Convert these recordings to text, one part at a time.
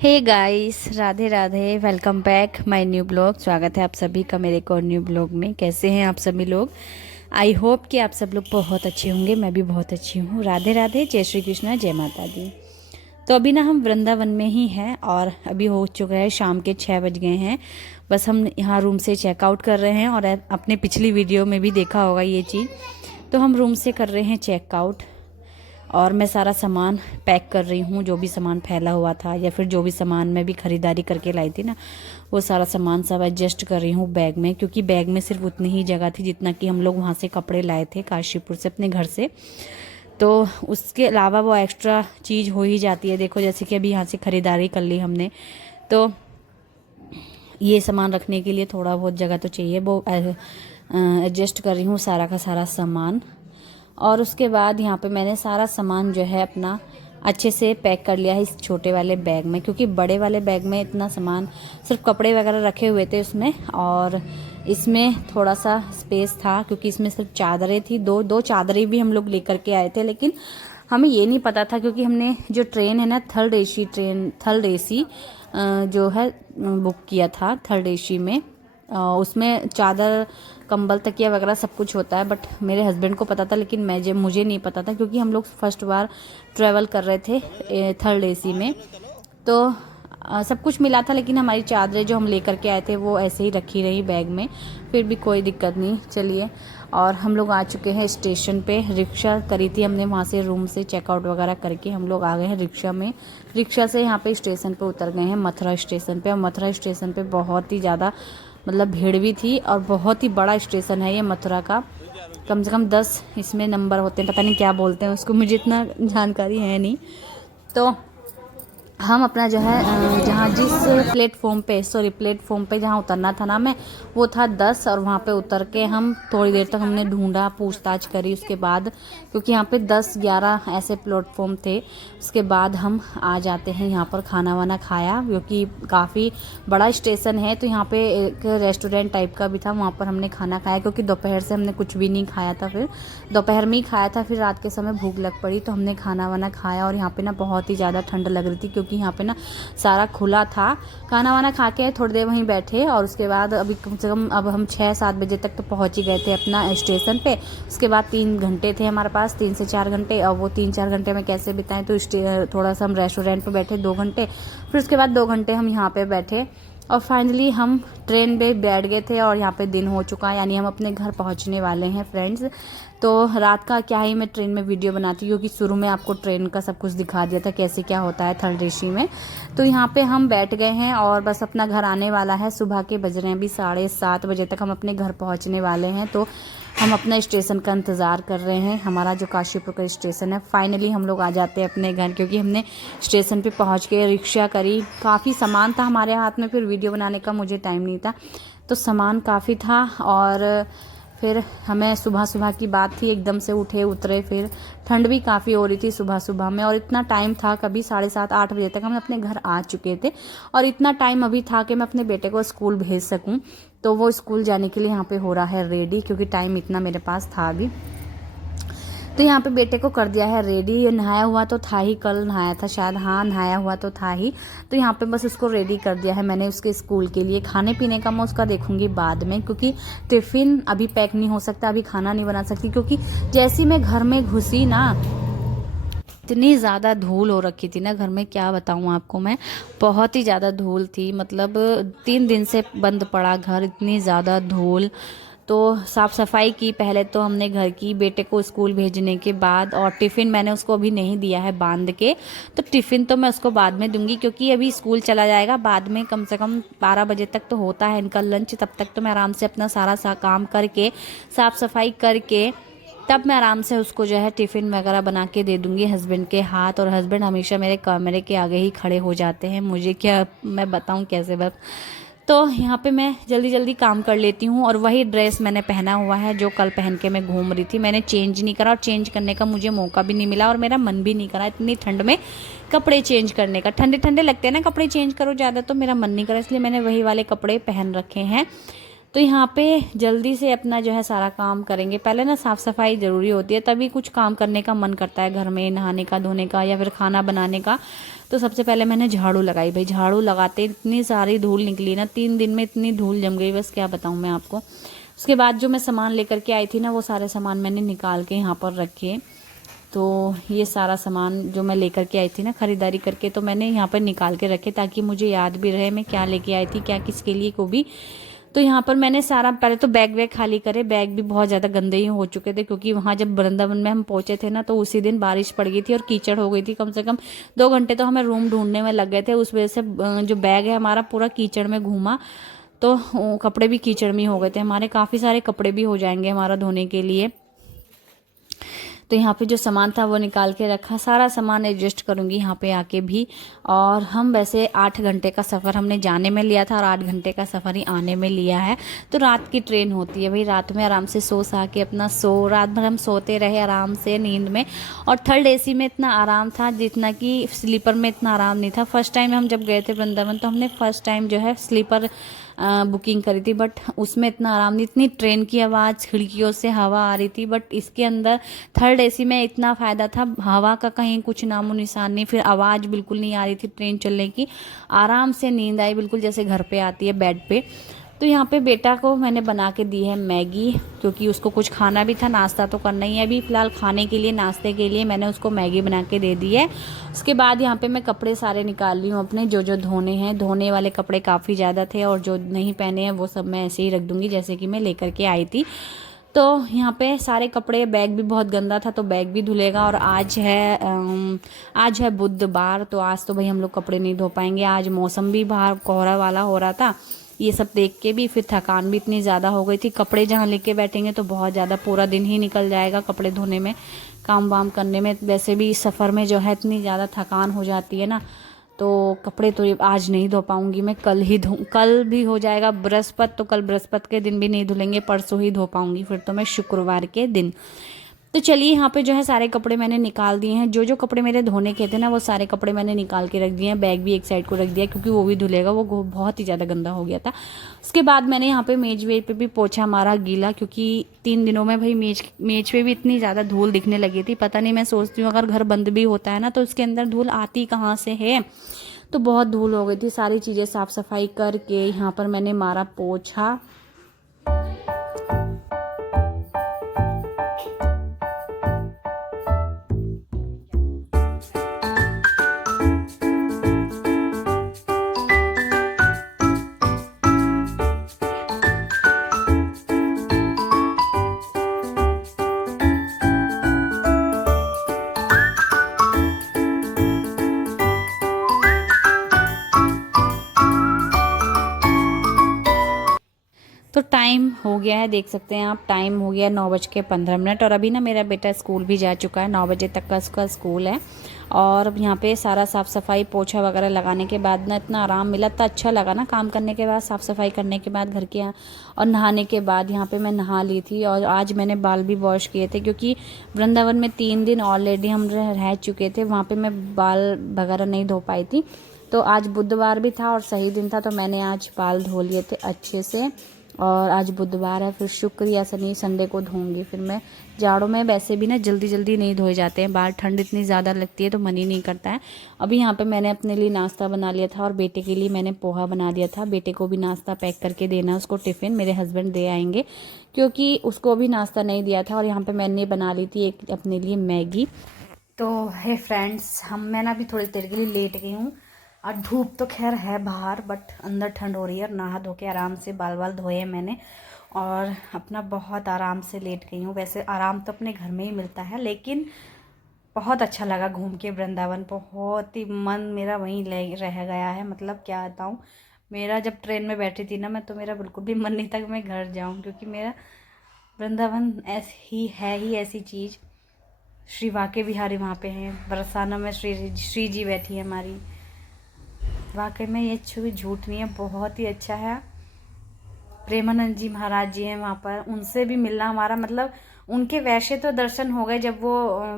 Hey guys, Radhe Radhe. Welcome back my new blog. स्वागत है आप सभी का मेरे एक और न्यू ब्लॉग में। कैसे हैं आप सभी लोग? आई होप कि आप सब लोग बहुत अच्छे होंगे। मैं भी बहुत अच्छी हूँ। राधे राधे, जय श्री कृष्णा, जय माता दी। तो अभी ना हम वृंदावन में ही हैं और अभी हो चुका है शाम के 6 बज गए हैं। बस हम यहाँ रूम से चेकआउट कर रहे हैं और अपने पिछली वीडियो में भी देखा होगा ये चीज़। तो हम रूम से कर रहे हैं चेकआउट और मैं सारा सामान पैक कर रही हूँ। जो भी सामान फैला हुआ था या फिर जो भी सामान मैं भी ख़रीदारी करके लाई थी ना, वो सारा सामान सब एडजस्ट कर रही हूँ बैग में, क्योंकि बैग में सिर्फ उतनी ही जगह थी जितना कि हम लोग वहाँ से कपड़े लाए थे काशीपुर से अपने घर से। तो उसके अलावा वो एक्स्ट्रा चीज़ हो ही जाती है। देखो, जैसे कि अभी यहाँ से ख़रीदारी कर ली हमने, तो ये सामान रखने के लिए थोड़ा बहुत जगह तो चाहिए। वो एडजस्ट कर रही हूँ सारा का सारा सामान। और उसके बाद यहाँ पे मैंने सारा सामान जो है अपना अच्छे से पैक कर लिया है इस छोटे वाले बैग में, क्योंकि बड़े वाले बैग में इतना सामान सिर्फ कपड़े वगैरह रखे हुए थे उसमें, और इसमें थोड़ा सा स्पेस था क्योंकि इसमें सिर्फ चादरें थी। दो दो चादरें भी हम लोग लेकर के आए थे, लेकिन हमें ये नहीं पता था क्योंकि हमने जो ट्रेन है ना, थर्ड एसी जो है बुक किया था थर्ड एसी में। उसमें चादर, कंबल, तकिया वगैरह सब कुछ होता है, बट मेरे हस्बैंड को पता था लेकिन मुझे नहीं पता था, क्योंकि हम लोग फर्स्ट बार ट्रैवल कर रहे थे थर्ड एसी में। तो सब कुछ मिला था, लेकिन हमारी चादरें जो हम लेकर के आए थे वो ऐसे ही रखी रही बैग में। फिर भी कोई दिक्कत नहीं। चलिए, और हम लोग आ चुके हैं स्टेशन पे। रिक्शा करी थी हमने, वहाँ से रूम से चेकआउट वगैरह करके हम लोग आ गए हैं रिक्शा में। रिक्शा से यहाँ पे स्टेशन पे उतर गए हैं, मथुरा स्टेशन पे। और मथुरा स्टेशन पे बहुत ही ज़्यादा मतलब भीड़ भी थी, और बहुत ही बड़ा स्टेशन है ये मथुरा का। कम से कम 10 इसमें नंबर होते हैं, पता नहीं क्या बोलते हैं उसको, मुझे इतना जानकारी है नहीं। तो हम अपना जो है जहाँ जिस प्लेटफॉर्म पे जहाँ उतरना था ना, मैं वो था 10, और वहाँ पे उतर के हम थोड़ी देर तक हमने ढूंढा, पूछताछ करी उसके बाद, क्योंकि यहाँ पे 10-11 ऐसे प्लेटफॉर्म थे। उसके बाद हम आ जाते हैं यहाँ पर। खाना वाना खाया, क्योंकि काफ़ी बड़ा स्टेशन है, तो यहाँ पे एक रेस्टोरेंट टाइप का भी था, वहाँ पर हमने खाना खाया, क्योंकि दोपहर से हमने कुछ भी नहीं खाया था। फिर दोपहर में ही खाया था, फिर रात के समय भूख लग पड़ी तो हमने खाना वाना खाया। और यहाँ पे ना बहुत ही ज़्यादा ठंड लग रही थी, क्योंकि यहाँ पे ना सारा खुला था। खाना वाना खा के थोड़ी देर वहीं बैठे, और उसके बाद अभी कम से कम अब हम 6-7 बजे तक तो पहुँच ही गए थे अपना स्टेशन पे। उसके बाद 3 घंटे थे हमारे पास, 3 से 4 घंटे। और वो 3-4 घंटे में कैसे बिताएं, तो थोड़ा सा हम रेस्टोरेंट पे बैठे 2 घंटे, फिर उसके बाद 2 घंटे हम यहाँ पे बैठे, और फाइनली हम ट्रेन पे बैठ गए थे। और यहाँ पे दिन हो चुका है, यानी हम अपने घर पहुँचने वाले हैं फ्रेंड्स। तो रात का क्या ही मैं ट्रेन में वीडियो बनाती हूँ, क्योंकि शुरू में आपको ट्रेन का सब कुछ दिखा दिया था कैसे क्या होता है थर्ड एसी में। तो यहाँ पे हम बैठ गए हैं और बस अपना घर आने वाला है। सुबह के बज रहे हैं अभी 7:30 बजे तक हम अपने घर पहुँचने वाले हैं। तो हम अपना स्टेशन का इंतज़ार कर रहे हैं, हमारा जो काशीपुर का स्टेशन है। फाइनली हम लोग आ जाते हैं अपने घर, क्योंकि हमने स्टेशन पे पहुंच के रिक्शा करी। काफ़ी सामान था हमारे हाथ में, फिर वीडियो बनाने का मुझे टाइम नहीं था, तो सामान काफ़ी था। और फिर हमें सुबह सुबह की बात थी, एकदम से उठे उतरे। फिर ठंड भी काफ़ी हो रही थी सुबह सुबह में, और इतना टाइम था, कभी 7:30-8 बजे तक हम अपने घर आ चुके थे। और इतना टाइम अभी था कि मैं अपने बेटे को स्कूल भेज सकूं, तो वो स्कूल जाने के लिए यहाँ पे हो रहा है रेडी, क्योंकि टाइम इतना मेरे पास था अभी। तो यहाँ पे बेटे को कर दिया है रेडी। ये नहाया हुआ तो था ही, कल नहाया था शायद, हाँ नहाया हुआ तो था ही। तो यहाँ पे बस उसको रेडी कर दिया है मैंने उसके स्कूल के लिए। खाने पीने का मैं उसका देखूंगी बाद में, क्योंकि टिफ़िन अभी पैक नहीं हो सकता, अभी खाना नहीं बना सकती, क्योंकि जैसी मैं घर में घुसी ना, इतनी ज़्यादा धूल हो रखी थी ना घर में, क्या बताऊँ आपको मैं। बहुत ही ज़्यादा धूल थी, मतलब 3 दिन से बंद पड़ा घर, इतनी ज़्यादा धूल। तो साफ़ सफाई की पहले तो हमने घर की, बेटे को स्कूल भेजने के बाद। और टिफ़िन मैंने उसको अभी नहीं दिया है बांध के, तो टिफ़िन तो मैं उसको बाद में दूंगी, क्योंकि अभी स्कूल चला जाएगा बाद में। कम से कम 12 बजे तक तो होता है इनका लंच, तब तक तो मैं आराम से अपना सारा काम करके, साफ़ सफाई करके, तब मैं आराम से उसको जो है टिफ़िन वगैरह बना के दे दूंगी हस्बैंड के हाथ। और हस्बैंड हमेशा मेरे कैमरे के आगे ही खड़े हो जाते हैं, मुझे क्या मैं बताऊं कैसे बस। तो यहाँ पे मैं जल्दी जल्दी काम कर लेती हूँ। और वही ड्रेस मैंने पहना हुआ है जो कल पहन के मैं घूम रही थी, मैंने चेंज नहीं करा, और चेंज करने का मुझे मौका भी नहीं मिला, और मेरा मन भी नहीं करा इतनी ठंड में कपड़े चेंज करने का। ठंडे ठंडे लगते हैं ना कपड़े चेंज करो ज़्यादा, तो मेरा मन नहीं करा, इसलिए मैंने वही वाले कपड़े पहन रखे हैं। तो यहाँ पे जल्दी से अपना जो है सारा काम करेंगे। पहले ना साफ़ सफाई ज़रूरी होती है, तभी कुछ काम करने का मन करता है घर में, नहाने का, धोने का या फिर खाना बनाने का। तो सबसे पहले मैंने झाड़ू लगाई भाई। झाड़ू लगाते इतनी सारी धूल निकली ना, 3 दिन में इतनी धूल जम गई, बस क्या बताऊँ मैं आपको। उसके बाद जो मैं सामान लेकर के आई थी ना, वो सारे सामान मैंने निकाल के यहाँ पर रखे। तो ये सारा सामान जो मैं लेकर के आई थी ना ख़रीदारी करके, तो मैंने यहाँ पर निकाल के रखे ताकि मुझे याद भी रहे मैं क्या लेके आई थी, क्या किसके लिए को भी। तो यहाँ पर मैंने सारा पहले तो बैग वैग खाली करे। बैग भी बहुत ज़्यादा गंदे ही हो चुके थे, क्योंकि वहाँ जब वृंदावन में हम पहुँचे थे ना, तो उसी दिन बारिश पड़ गई थी और कीचड़ हो गई थी। कम से कम 2 घंटे तो हमें रूम ढूंढने में लग गए थे। उस वजह से जो बैग है हमारा पूरा कीचड़ में घूमा, तो कपड़े भी कीचड़ में हो गए थे हमारे। काफ़ी सारे कपड़े भी हो जाएंगे हमारा धोने के लिए। तो यहाँ पे जो सामान था वो निकाल के रखा, सारा सामान एडजस्ट करूँगी यहाँ पे आके भी। और हम वैसे 8 घंटे का सफ़र हमने जाने में लिया था और 8 घंटे का सफ़र ही आने में लिया है। तो रात की ट्रेन होती है भाई, रात में आराम से सो सा के अपना रात भर हम सोते रहे आराम से नींद में। और थर्ड एसी में इतना आराम था जितना कि स्लीपर में इतना आराम नहीं था। फर्स्ट टाइम हम जब गए थे वृंदावन, तो हमने फर्स्ट टाइम जो है स्लीपर बुकिंग करी थी, बट उसमें इतना आराम नहीं। इतनी ट्रेन की आवाज़, खिड़कियों से हवा आ रही थी, बट इसके अंदर थर्ड एसी में इतना फ़ायदा था, हवा का कहीं कुछ नामो निशान नहीं, फिर आवाज़ बिल्कुल नहीं आ रही थी ट्रेन चलने की। आराम से नींद आई बिल्कुल जैसे घर पे आती है बेड पे। तो यहाँ पे बेटा को मैंने बना के दी है मैगी, क्योंकि उसको कुछ खाना भी था, नाश्ता तो करना ही है अभी फ़िलहाल। खाने के लिए, नाश्ते के लिए मैंने उसको मैगी बना के दे दी है। उसके बाद यहाँ पे मैं कपड़े सारे निकाल रही हूँ अपने, जो जो धोने हैं। धोने वाले कपड़े काफ़ी ज़्यादा थे और जो नहीं पहने हैं वो सब मैं ऐसे ही रख दूँगी जैसे कि मैं लेकर के आई थी। तो यहाँ पे सारे कपड़े, बैग भी बहुत गंदा था तो बैग भी धुलेगा। और आज है बुधवार, तो आज तो भाई हम लोग कपड़े नहीं धो पाएंगे। आज मौसम भी बाहर कोहरा वाला हो रहा था, ये सब देख के भी फिर थकान भी इतनी ज़्यादा हो गई थी। कपड़े जहाँ लेके बैठेंगे तो बहुत ज़्यादा पूरा दिन ही निकल जाएगा कपड़े धोने में, काम वाम करने में। वैसे भी सफ़र में जो है इतनी ज़्यादा थकान हो जाती है ना, तो कपड़े तो आज नहीं धो पाऊंगी मैं, कल ही धो। कल भी हो जाएगा बृहस्पति, तो कल बृहस्पति के दिन भी नहीं धुलेंगे, परसों ही धो पाऊंगी फिर तो मैं शुक्रवार के दिन। तो चलिए यहाँ पे जो है सारे कपड़े मैंने निकाल दिए हैं। जो जो कपड़े मेरे धोने के थे ना, वो सारे कपड़े मैंने निकाल के रख दिए हैं। बैग भी एक साइड को रख दिया क्योंकि वो भी धुलेगा, वो बहुत ही ज़्यादा गंदा हो गया था। उसके बाद मैंने यहाँ पे मेज वेज पे भी पोछा मारा गीला, क्योंकि 3 दिनों में भाई मेज पे भी इतनी ज़्यादा धूल दिखने लगी थी। पता नहीं, मैं सोचती हूँ अगर घर बंद भी होता है ना तो उसके अंदर धूल आती कहाँ से है। तो बहुत धूल हो गई थी। सारी चीज़ें साफ़ सफाई करके यहाँ पर मैंने मारा पोछा। तो टाइम हो गया है, देख सकते हैं आप, टाइम हो गया 9:15। और अभी ना मेरा बेटा स्कूल भी जा चुका है, 9 बजे तक का उसका स्कूल है। और यहाँ पे सारा साफ़ सफाई पोछा वगैरह लगाने के बाद ना इतना आराम मिला, इतना अच्छा लगा ना काम करने के बाद, साफ़ सफाई करने के बाद घर के यहाँ। और नहाने के बाद यहाँ पे मैं नहा ली थी। और आज मैंने बाल भी वॉश किए थे, क्योंकि वृंदावन में 3 दिन ऑलरेडी हम रह चुके थे, वहाँ पर मैं बाल वगैरह नहीं धो पाई थी। तो आज बुधवार भी था और सही दिन था, तो मैंने आज बाल धो लिए थे अच्छे से। और आज बुधवार है, फिर शुक्र या शनि संडे को धोऊंगी फिर मैं। जाड़ों में वैसे भी ना जल्दी जल्दी नहीं धोए जाते हैं बाल, ठंड इतनी ज़्यादा लगती है तो मन ही नहीं करता है। अभी यहाँ पे मैंने अपने लिए नाश्ता बना लिया था और बेटे के लिए मैंने पोहा बना दिया था। बेटे को भी नाश्ता पैक करके देना, उसको टिफ़िन मेरे हस्बैंड दे आएंगे, क्योंकि उसको भी नाश्ता नहीं दिया था। और यहाँ पर मैंने बना ली थी एक अपने लिए मैगी। तो है फ्रेंड्स, मैं ना अभी थोड़ी देर के लिए लेट गई हूँ। और धूप तो खैर है बाहर, बट अंदर ठंड हो रही है। और नहा धो के आराम से बाल बाल धोए मैंने और अपना बहुत आराम से लेट गई हूँ। वैसे आराम तो अपने घर में ही मिलता है, लेकिन बहुत अच्छा लगा घूम के वृंदावन। बहुत ही मन मेरा वहीं रह गया है, मतलब क्या बताऊँ। मेरा जब ट्रेन में बैठी थी ना मैं, तो मेरा बिल्कुल भी मन नहीं था कि मैं घर जाऊँ, क्योंकि मेरा वृंदावन ही ऐसी चीज़। श्री वाके बिहारी वहाँ पे हैं, बरसाना में श्री जी बैठी है हमारी। वाकई में ये छवि झूठ नहीं है, बहुत ही अच्छा है। प्रेमानंद जी महाराज जी हैं वहाँ पर, उनसे भी मिलना हमारा मतलब, उनके वैसे तो दर्शन हो गए जब वो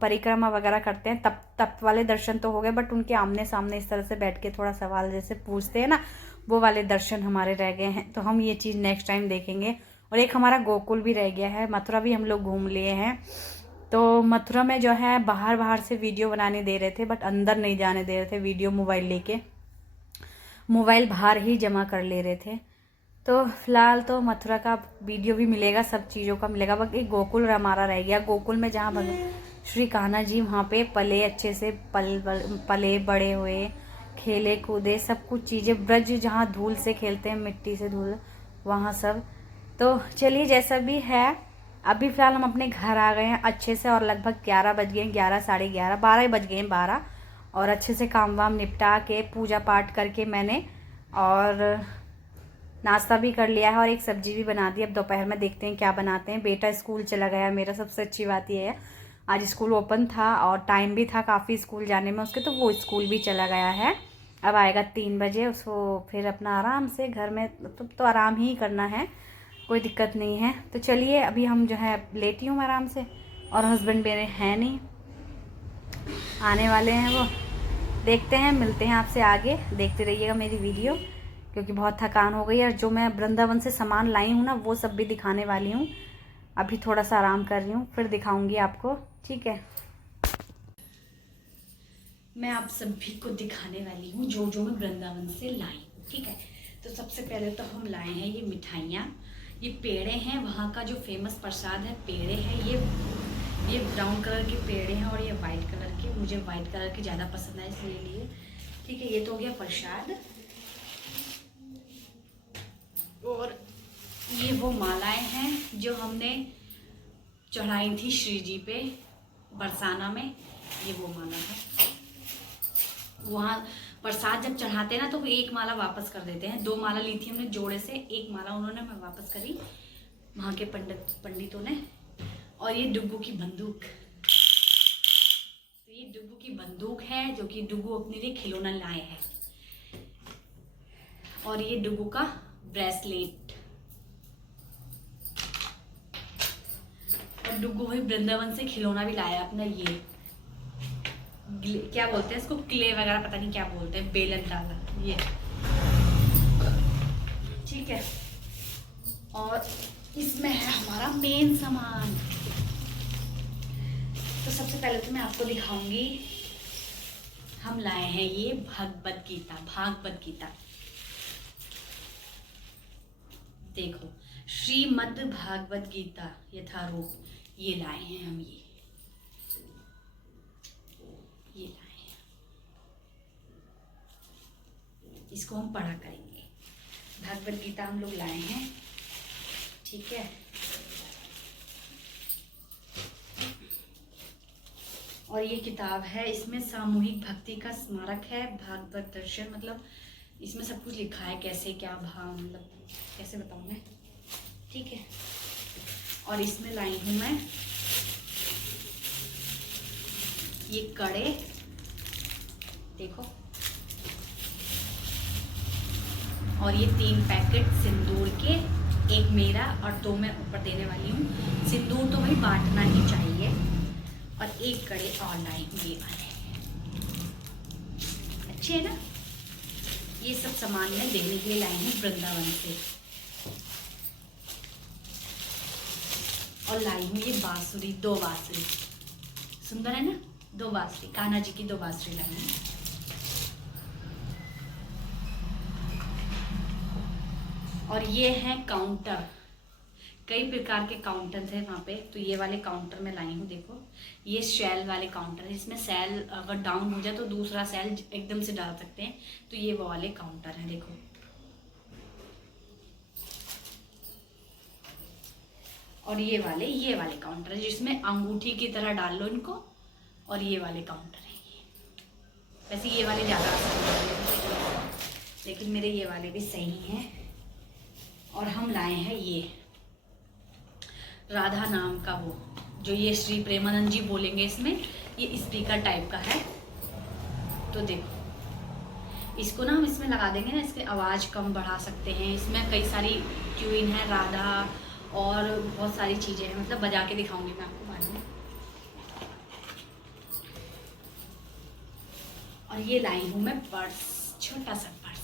परिक्रमा वगैरह करते हैं, तब वाले दर्शन तो हो गए, बट उनके आमने सामने इस तरह से बैठ के थोड़ा सवाल जैसे पूछते हैं ना, वो वाले दर्शन हमारे रह गए हैं, तो हम ये चीज़ नेक्स्ट टाइम देखेंगे। और एक हमारा गोकुल भी रह गया है, मथुरा भी हम लोग घूम लिए हैं। तो मथुरा में जो है बाहर बाहर से वीडियो बनाने दे रहे थे, बट अंदर नहीं जाने दे रहे थे। वीडियो मोबाइल लेके मोबाइल बाहर ही जमा कर ले रहे थे। तो फिलहाल तो मथुरा का वीडियो भी मिलेगा, सब चीज़ों का मिलेगा। बस एक गोकुल हमारा रह गया। गोकुल में जहाँ श्री कान्हा जी वहाँ पे पले, अच्छे से पले बड़े हुए, खेले कूदे, सब कुछ चीज़ें, ब्रज जहाँ धूल से खेलते हैं, मिट्टी से धूल, वहाँ सब। तो चलिए जैसा भी है, अभी फ़िलहाल हम अपने घर आ गए हैं अच्छे से, और लगभग 11 बज गए, 11 साढ़े 11, 12 बज गए हैं, 12। और अच्छे से काम वाम निपटा के पूजा पाठ करके मैंने और नाश्ता भी कर लिया है और एक सब्जी भी बना दी। अब दोपहर में देखते हैं क्या बनाते हैं। बेटा स्कूल चला गया मेरा, सबसे अच्छी बात यह है आज स्कूल ओपन था और टाइम भी था काफ़ी स्कूल जाने में उसके, तो वो स्कूल भी चला गया है। अब आएगा 3 बजे, उसको फिर अपना आराम से घर में तो आराम ही करना है, कोई दिक्कत नहीं है। तो चलिए अभी हम जो है लेटी हूँ आराम से, और हस्बैंड मेरे हैं नहीं, आने वाले हैं वो। देखते हैं, मिलते हैं आपसे आगे, देखते रहिएगा मेरी वीडियो, क्योंकि बहुत थकान हो गई है। और जो मैं वृंदावन से सामान लाई हूँ ना, वो सब भी दिखाने वाली हूँ। अभी थोड़ा सा आराम कर रही हूँ, फिर दिखाऊंगी आपको, ठीक है। मैं आप सभी को दिखाने वाली हूँ जो जो मैं वृंदावन से लाई हूँ, ठीक है। तो सबसे पहले तो हम लाए हैं ये मिठाइयाँ, ये पेड़े हैं, वहाँ का जो फेमस प्रसाद है पेड़े हैं। ये ब्राउन कलर के पेड़े हैं और ये वाइट कलर के, मुझे वाइट कलर के ज़्यादा पसंद है इसलिए लिए, ठीक है। ये तो हो गया प्रसाद। और ये वो मालाएं हैं जो हमने चढ़ाई थी श्री जी पे बरसाना में, ये वो माला है। वहाँ प्रसाद जब चढ़ाते हैं ना, तो एक माला वापस कर देते हैं। 2 माला ली थी हमने जोड़े से, एक माला उन्होंने मैं वापस करी वहाँ के पंडितों ने। और ये डुग्गू की बंदूक, तो ये डुग्गू की बंदूक है जो कि डुग्गू अपने लिए खिलौना लाए हैं। और ये डुग्गू का ब्रेसलेट, और डुग्गू भाई वृंदावन से खिलौना भी लाया अपना, ये क्या बोलते हैं इसको, क्ले वगैरह पता नहीं क्या बोलते हैं, बेलन डाला ये, ठीक है। और इसमें है हमारा मेन सामान। तो सबसे पहले तो मैं आपको दिखाऊंगी, हम लाए हैं ये भागवत गीता, देखो, श्रीमद् भागवत गीता यथारूप, ये लाए हैं हम, ये लाए हैं, इसको हम पढ़ा करेंगे। भागवत गीता हम लोग लाए हैं, ठीक है। और ये किताब है, इसमें सामूहिक भक्ति का स्मारक है, भागवत दर्शन, मतलब इसमें सब कुछ लिखा है, कैसे क्या भाव, मतलब कैसे बताऊँ मैं, ठीक है। और इसमें लाई हूँ मैं ये कड़े, देखो, और ये 3 पैकेट सिंदूर के, एक मेरा और 2 मैं ऊपर देने वाली हूँ। सिंदूर तो भाई बांटना ही चाहिए। और एक कड़े और लाई हूँ ये वाले, अच्छे है ना। ये सब सामान मैं देने के लिए लाई हूँ वृंदावन से। और लाई हूँ ये बांसुरी, 2 बांसुरी, सुंदर है ना, 2 बांसुरी, कान्हा जी की 2 बांसुरी लाई हूँ। और ये है काउंटर, कई प्रकार के काउंटर थे वहाँ पे, तो ये वाले काउंटर में लाई हूँ, देखो, ये सेल वाले काउंटर है, इसमें सेल अगर डाउन हो जाए तो दूसरा सेल एकदम से डाल सकते हैं, तो ये वो वाले काउंटर हैं, देखो। और ये वाले काउंटर है जिसमें अंगूठी की तरह डाल लो इनको, और ये वाले काउंटर है ये। वैसे ये वाले ज़्यादा आसान है, लेकिन मेरे ये वाले भी सही हैं। और हम लाए हैं ये राधा नाम का वो, जो ये श्री प्रेमानंद जी बोलेंगे इसमें, ये स्पीकर टाइप का है। तो देखो, इसको ना हम इसमें लगा देंगे ना, इसकी आवाज़ कम बढ़ा सकते हैं। इसमें कई सारी ट्यून है, राधा और बहुत सारी चीज़ें हैं, मतलब बजा के दिखाऊंगी मैं आपको बाद में। और ये लाई हूँ मैं पर्स, छोटा सा पर्स,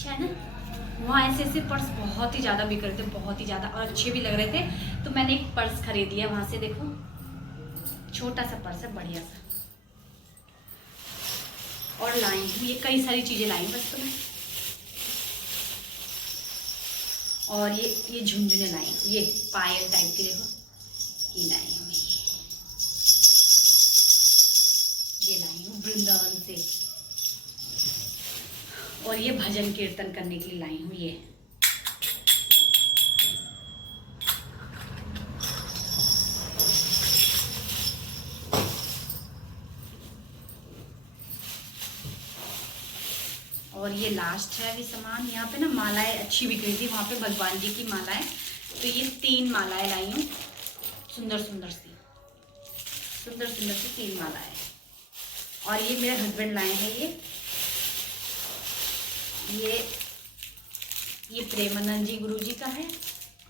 अच्छा है ना। वहाँ ऐसे ऐसे पर्स बहुत ही ज़्यादा बिक रहे थे, बहुत ही ज़्यादा, और अच्छे भी लग रहे थे। तो मैंने एक पर्स खरीद लिया वहाँ से। देखो छोटा सा पर्स है, बढ़िया सा। और लाई हूँ ये कई सारी चीज़ें लाई हूँ बस। तो मैं और ये झुनझुने लाई हूँ, ये पायल टाइप के, देखो ये लाई हूँ। ये लाई हूँ वृंदावन से। और ये भजन कीर्तन करने के लिए लाई हूँ ये। और ये लास्ट है अभी सामान। यहाँ पे ना मालाएं अच्छी बिक रही थी वहाँ पे, भगवान जी की मालाएं। तो ये 3 मालाएं लाई हूँ, सुंदर सुंदर सी, सुंदर सुंदर सी 3 मालाएं। और ये मेरे हस्बैंड लाए हैं ये प्रेमानंद जी गुरु जी का है।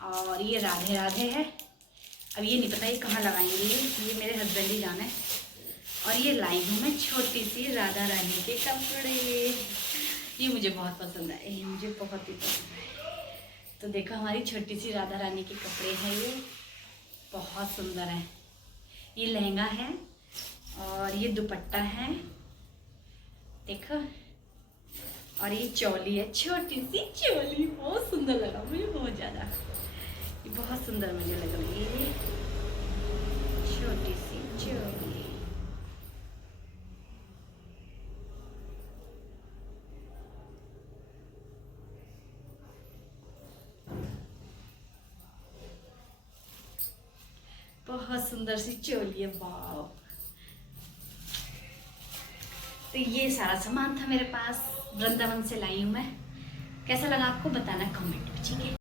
और ये राधे राधे है। अब ये नहीं पता ये कहाँ लगाएंगे, ये मेरे हस्बैंड ही जाना है। और ये लाई हूँ मैं छोटी सी राधा रानी के कपड़े। ये मुझे बहुत पसंद है, ये मुझे बहुत ही पसंद है। तो देखो हमारी छोटी सी राधा रानी के कपड़े हैं, ये बहुत सुंदर है। ये लहंगा है और ये दुपट्टा है, देखो। और ये चोली है, छोटी सी चोली, बहुत सुंदर लगा मुझे, बहुत ज़्यादा। ये बहुत सुंदर मुझे लग रही है, ये छोटी सी चोली। बहुत सुंदर सी चोली है, वाह। तो ये सारा सामान था मेरे पास, वृंदावन से लाई हूँ मैं। कैसा लगा आपको बताना कमेंट में, ठीक है।